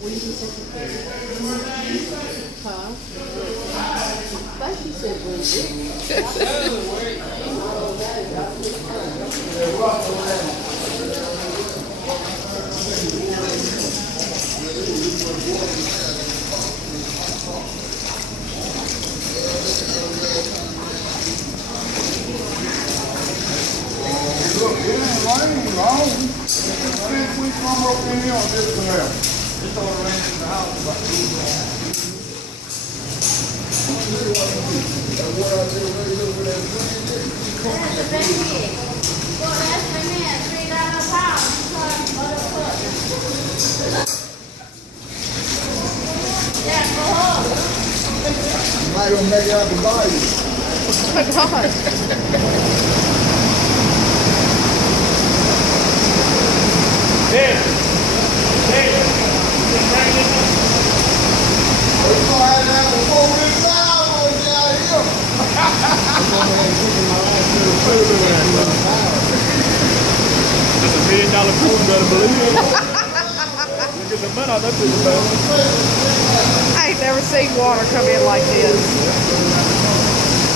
Huh? I thought she said Bridget. Look, it ain't raining long. We come up in here on this canal. This all rain in the house about 2 months. That's a baby. Well, that's the man. $3 a pound. Yeah, go home. I'm not gonna make it out to buy you. Oh my God. Hey! Hey! We're gonna have to have a 4-wheel drive on down here. That's $1 million food, better believe it. Look at the money out that thing, man. I ain't never seen water come in like this.